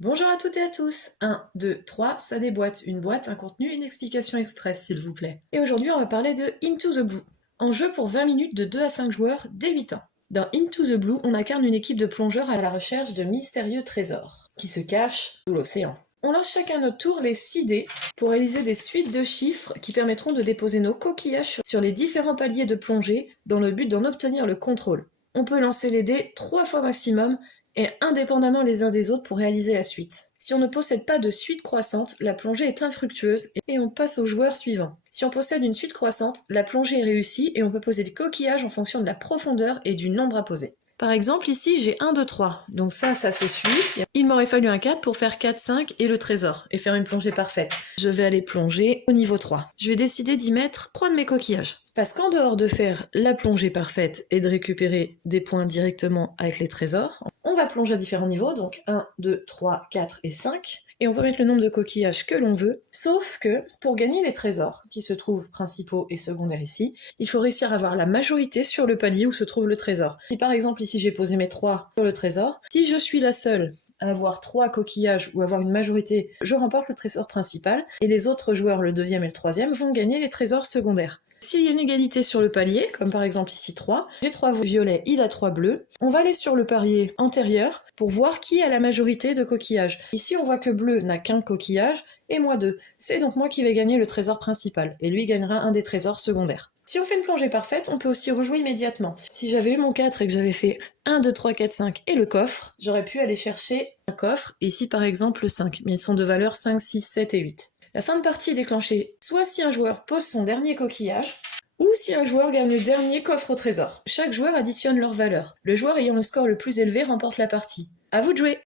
Bonjour à toutes et à tous. 1, 2, 3, ça déboîte. Une boîte, un contenu, une explication express, s'il vous plaît. Et aujourd'hui, on va parler de Into the Blue. En jeu pour 20 minutes de 2 à 5 joueurs dès 8 ans. Dans Into the Blue, on incarne une équipe de plongeurs à la recherche de mystérieux trésors qui se cachent sous l'océan. On lance chacun notre tour les 6 dés pour réaliser des suites de chiffres qui permettront de déposer nos coquillages sur les différents paliers de plongée dans le but d'en obtenir le contrôle. On peut lancer les dés 3 fois maximum et indépendamment les uns des autres pour réaliser la suite. Si on ne possède pas de suite croissante, la plongée est infructueuse et on passe au joueur suivant. Si on possède une suite croissante, la plongée est réussie et on peut poser des coquillages en fonction de la profondeur et du nombre à poser. Par exemple, ici, j'ai 1, 2, 3. Donc ça se suit. Il m'aurait fallu un 4 pour faire 4, 5 et le trésor, et faire une plongée parfaite. Je vais aller plonger au niveau 3. Je vais décider d'y mettre 3 de mes coquillages. Parce qu'en dehors de faire la plongée parfaite et de récupérer des points directement avec les trésors, on va plonger à différents niveaux, donc 1, 2, 3, 4 et 5. Et on peut mettre le nombre de coquillages que l'on veut, sauf que pour gagner les trésors, qui se trouvent principaux et secondaires ici, il faut réussir à avoir la majorité sur le palier où se trouve le trésor. Si par exemple ici j'ai posé mes 3 sur le trésor, si je suis la seule à avoir 3 coquillages ou avoir une majorité, je remporte le trésor principal, et les autres joueurs, le deuxième et le troisième, vont gagner les trésors secondaires. S'il y a une égalité sur le palier, comme par exemple ici 3, j'ai 3 violets, il a 3 bleus, on va aller sur le palier antérieur pour voir qui a la majorité de coquillages. Ici on voit que bleu n'a qu'un coquillage, et moi 2. C'est donc moi qui vais gagner le trésor principal, et lui gagnera un des trésors secondaires. Si on fait une plongée parfaite, on peut aussi rejouer immédiatement. Si j'avais eu mon 4 et que j'avais fait 1, 2, 3, 4, 5 et le coffre, j'aurais pu aller chercher un coffre, et ici par exemple le 5, mais ils sont de valeur 5, 6, 7 et 8. La fin de partie est déclenchée soit si un joueur pose son dernier coquillage, ou si un joueur gagne le dernier coffre au trésor. Chaque joueur additionne leurs valeurs. Le joueur ayant le score le plus élevé remporte la partie. À vous de jouer!